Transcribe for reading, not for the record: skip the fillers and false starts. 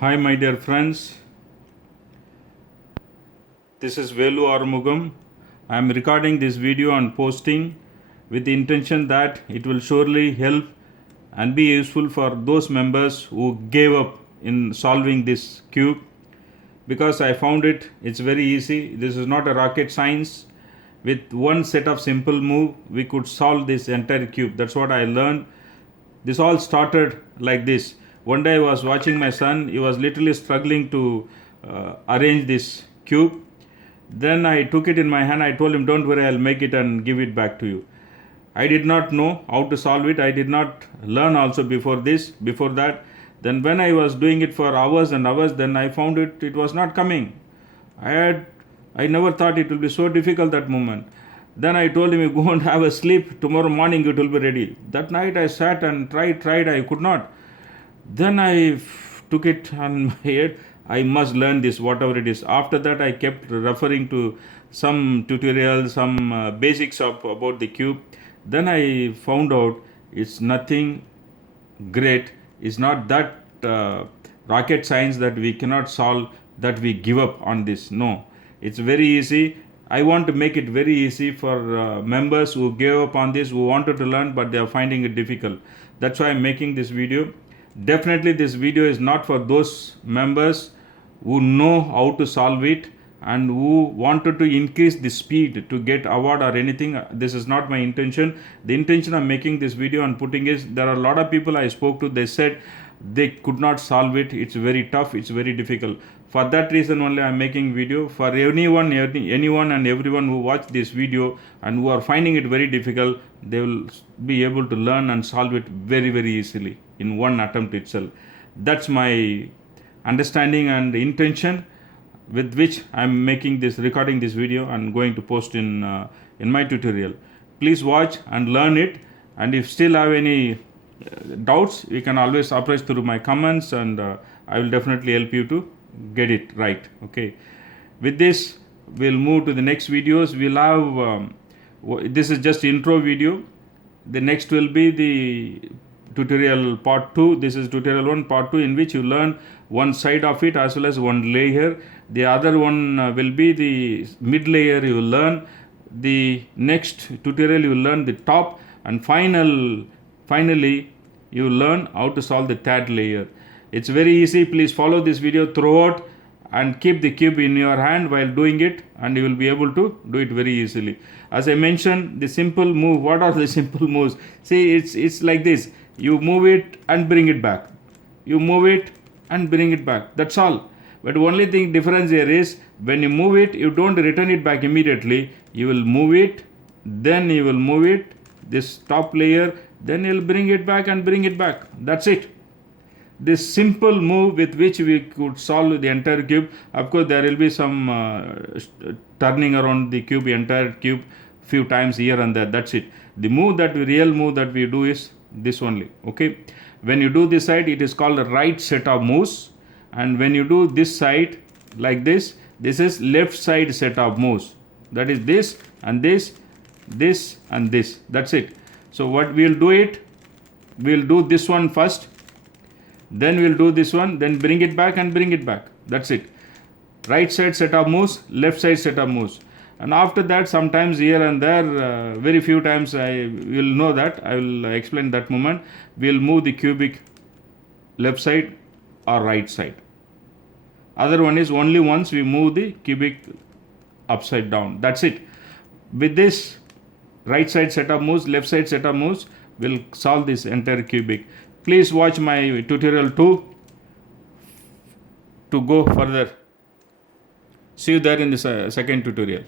Hi, my dear friends. This is Velu Armugam. I am recording this video and posting with the intention that it will surely help and be useful for those members who gave up in solving this cube, because I found it's very easy. This is not a rocket science. With one set of simple move, we could solve this entire cube. That's what I learned. This all started like this. One day I was watching my son. He was literally struggling to arrange this cube. Then I took it in my hand. I told him, don't worry, I'll make it and give it back to you. I did not know how to solve it. I did not learn also before that. Then when I was doing it for hours and hours, then I found it was not coming. I never thought it will be so difficult that moment. Then I told him, you go and have a sleep. Tomorrow morning it will be ready. That night I sat and tried. I could not. Then I took it on my head. I must learn this, whatever it is. After that, I kept referring to some tutorials, some basics about the cube. Then I found out it's nothing great. It's not that rocket science that we cannot solve, that we give up on this. No, it's very easy. I want to make it very easy for members who gave up on this, who wanted to learn, but they are finding it difficult. That's why I'm making this video. Definitely this video is not for those members who know how to solve it and who wanted to increase the speed to get award or anything. This is not my intention. The intention of making this video and putting is, there are a lot of people I spoke to, they said they could not solve it. It's very tough, it's very difficult. For that reason only I am making video. For anyone and everyone who watch this video and who are finding it very difficult, they will be able to learn and solve it very, very easily in one attempt itself. That's my understanding and intention with which I am recording this video and going to post in my tutorial. Please watch and learn it. And if still have any doubts, you can always approach through my comments, and I will definitely help you to get it right. Okay. With this, we'll move to the next videos. We'll have this is just intro video. The next will be the tutorial part 2. This is tutorial 1 part 2, in which you learn one side of it as well as one layer. The other one will be the mid layer. You will learn the next tutorial. You will learn the top, and finally you will learn how to solve the third layer. It's very easy. Please follow this video throughout and keep the cube in your hand while doing it, and you will be able to do it very easily. As I mentioned, the simple move. What are the simple moves? See, it's like this. You move it and bring it back. You move it and bring it back. That's all. But only thing difference here is, when you move it, you don't return it back immediately. You will move it, then you will move it, this top layer, then you'll bring it back and bring it back. That's it. This simple move with which we could solve the entire cube. Of course, there will be some turning around the cube, entire cube, few times here and there. That's it. The real move that we do is this only. Okay. When you do this side, it is called a right set of moves. And when you do this side like this, this is left side set of moves. That is this and this, this and this. That's it. So what we'll do this one first. Then we'll do this one, then bring it back and bring it back. That's it. Right side set of moves, left side set of moves. And after that, sometimes here and there, very few times I will know that. I will explain that moment. We'll move the cubic left side or right side. Other one is only once we move the cubic upside down. That's it. With this right side set of moves, left side set of moves, we'll solve this entire cubic. Please watch my tutorial 2 to go further. See you there in the second tutorial.